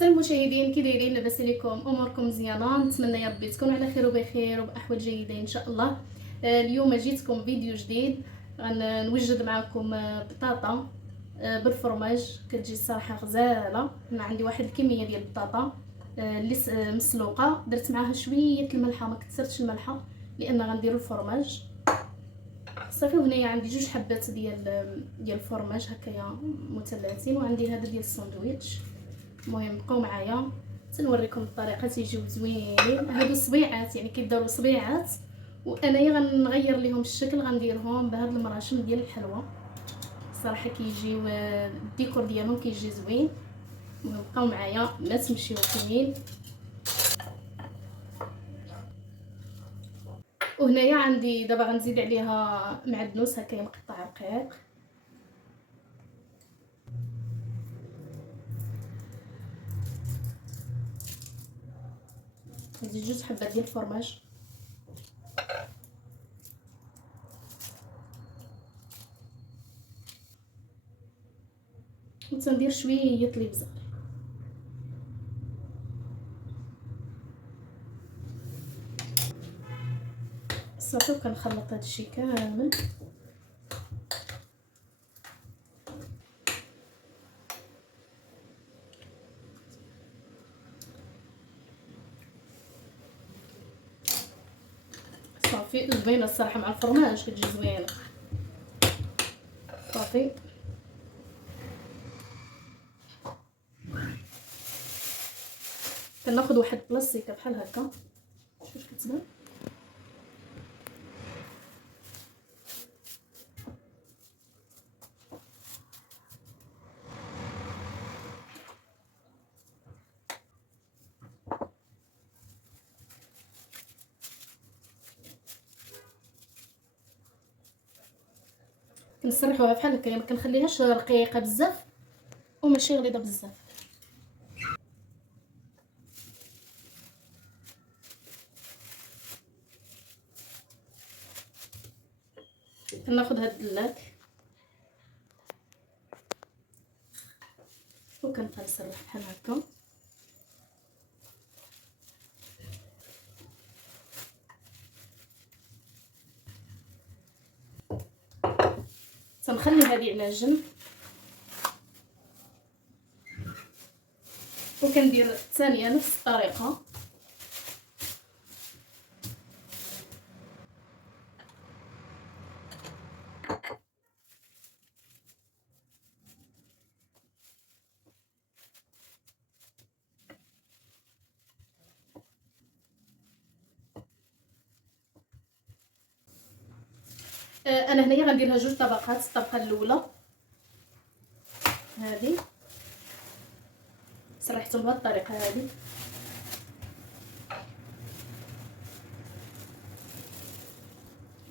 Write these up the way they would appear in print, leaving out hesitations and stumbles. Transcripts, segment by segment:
السلام مشاهدين، كي دايرين؟ لاباس عليكم؟ اموركم مزيانه؟ نتمنى يا ربي تكونوا على خير وبخير وباحوال جيده ان شاء الله. اليوم جيتكم فيديو جديد، غنوجد معكم بطاطا بالفرماج. كتجي الصراحه غزاله. انا عندي واحد الكميه ديال البطاطا اللي مسلوقه، درت معاها شويه الملحه، ما كثرتش الملحه لان غنديروا الفرماج صافي. وهنايا عندي جوج حبات ديال الفرماج هكايا مثلثين، وعندي هذا ديال الساندويتش. المهم بقاو معايا تنوريكم الطريقه، تيجيو زوينين. هادو صبيعات يعني كيداروا صبيعات، وانايا غنغير ليهم الشكل، غنديرهم بهاد المراشم ديال الحلوى. صراحه كيجيو الديكور ديالهم كيجي زوين. المهم بقاو معايا ما تمشيو فين. وهنايا عندي دابا غنزيد عليها معدنوس هكايا مقطع رقيق. هذه جوج حبات ديال الفرماج، وتندير شويه الابزار. صافي وكنخلط هادشي كامل. صافي زوينه الصراحه مع الفرماج، كتجي زوينه. صافي كناخذ واحد بلاصيكه بحال هكا، شوف كتبان. كنسرحوها بحال هكا، ما كنخليهاش رقيقه بزاف وماشي غليظه بزاف. كناخذ هاد اللاك وكنبقى نسرح بحال هكا. تنخلي هذه على جنب، وكندير الثانيه نفس الطريقه. انا هنايا غنديرها جوج طبقات. الطبقه الاولى هذه سرحتهم بهذه الطريقه هذه،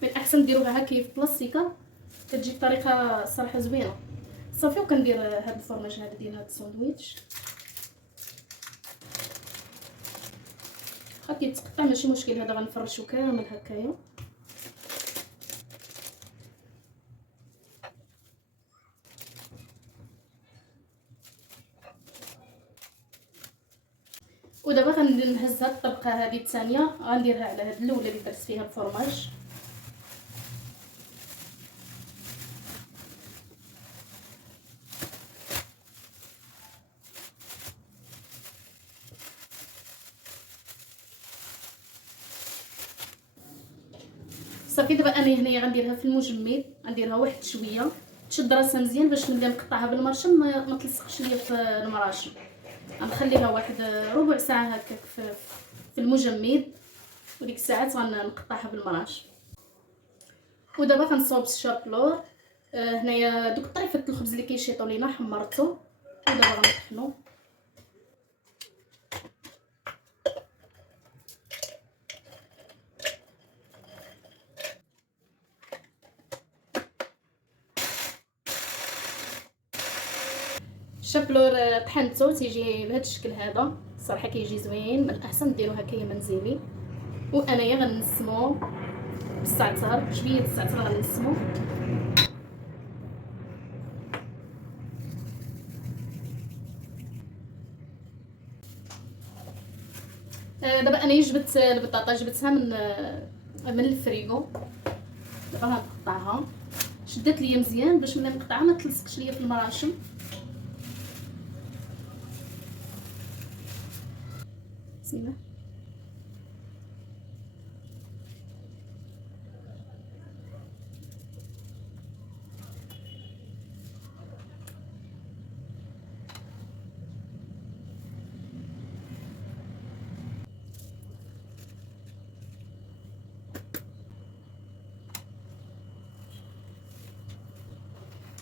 من احسن ديروها هكا في بلاصيكه، كتجي بطريقه صراحه زوينه. صافي وكندير هذا الفرماج هذا ديال هذا الساندويتش. خاطر يتقطع ماشي مشكل، هذا غنفرشو كامل هكايا. ودابا غنهز هاد الطبقه هذه الثانيه، غنديرها على هاد الاولى اللي درت فيها الفرماج. صافي دابا انا هنايا غنديرها في المجمد، غنديرها واحد شويه تشد راسها مزيان باش ملي نقطعها بالمرشم ما تلصقش ليا في المراشم. غنخليها واحد ربع ساعه هكاك في المجمد، وديك الساعات غنقطعها بالمراشم. ودابا غنصاوب الشابلور. هنايا دوك طريفه الخبز اللي كيشيطوا لينا حمرته، ودابا غنطحنو. الشابلور طحنته تيجي بهذا الشكل هذا. الصراحه كيجي زوين، من الاحسن ديروا هكايا منزلي. وانايا غنسمو بالزعتر، شويه الزعتر غنسمو. دابا انا جبت البطاطا، جبتها من الفريغو. دابا غنقطعها. شدت ليا مزيان باش ملي نقطعها ما تلصقش ليا في المراشم. بسم الله.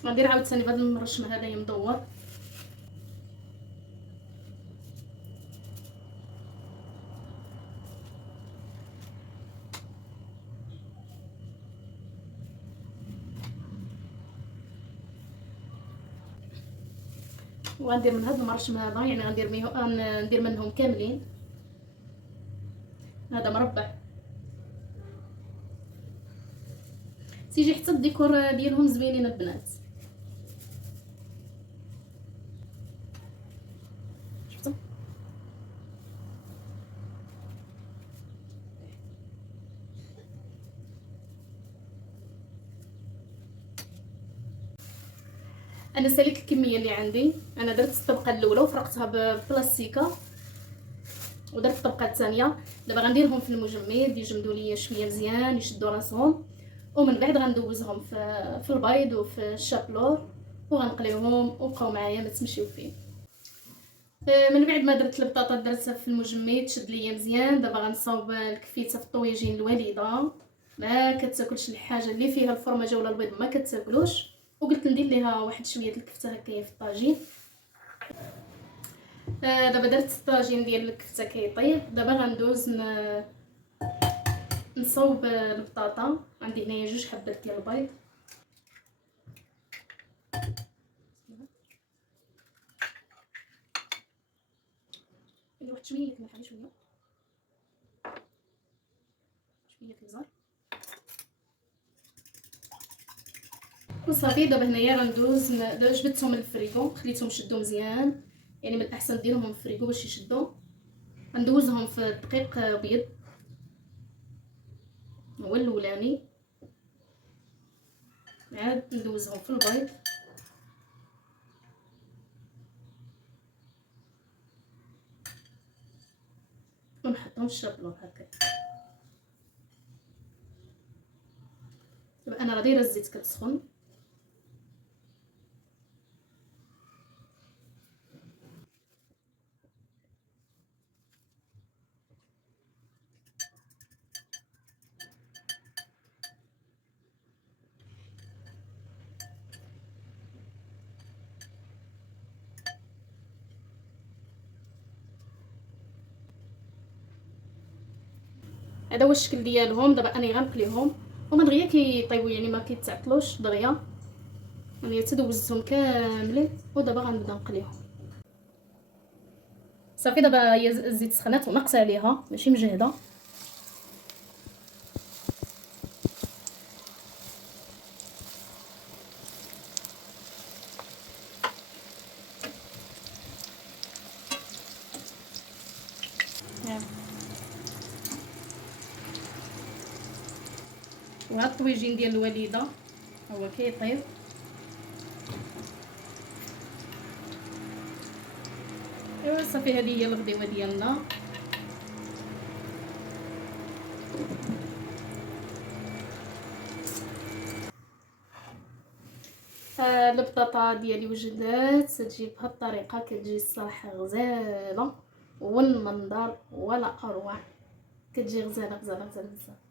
غندير عاوتاني بهذا المرشم هذايا مدور. وغندير من هذا المرشم هذا، يعني غندير منهم كاملين. هذا مربع. تيجي حتى الديكور ديالهم زوينين البنات. شفتوا؟ انا ساليت الكميه اللي عندي. انا درت الطبقه الاولى وفرقتها ببلاستيكه، ودرت الطبقه الثانيه. دابا غنديرهم في المجمد يجمدوا ليا شويه مزيان، يشدوا راسهم، ومن بعد غندوزهم في البيض وفي الشابلور وغنقليهم وبقاو معايا ما تمشيو فيه. من بعد ما درت البطاطا درتها في المجمد شد ليا مزيان. دابا غنصاوب الكفيته في الطويجين الوليده. ما كتاكلش الحاجه اللي فيها الفرماجه ولا البيض ما كتاكلوش، وقلت ندير ليها واحد شويه الكفته هكايا في الطاجين. دابا درت الطاجين ديال الكفته كيطيب. دابا غندوز نصوب البطاطا. عندي هنايا 2 حبات ديال البيض. واحد شويه الملح، شويه الزهر وصافي. دابا هنايا غندوز جبدتهم من الفريغو، خليتهم شدوا مزيان، يعني من الاحسن ديرهم في الفريغو باش يشدوا. غندوزهم في دقيق بيض، هو الاولاني. عاد ندوزهم في البيض ونحطهم في الشابلون هكا. دابا انا راه دايره الزيت كتسخن. هذا هو الشكل ديالهم. دابا انا غنقليهم ومن دغيا كيطيبوا، يعني ما كيتعطلوش دغيا. انا تدوزتهم كاملين ودابا غنبدا نقليهم. صافي دابا هي الزيت سخنات ونقص عليها ماشي مجهده. وهاد الطويجين ديال الوليده هو كيطيب. ايوا صافي هذه هي الغديوه ديالنا. البطاطا ديالي وجدات. تجي بهاد الطريقه، كتجي الصراحه غزاله والمنظر ولا اروع. كتجي غزاله غزاله غزاله بزاف.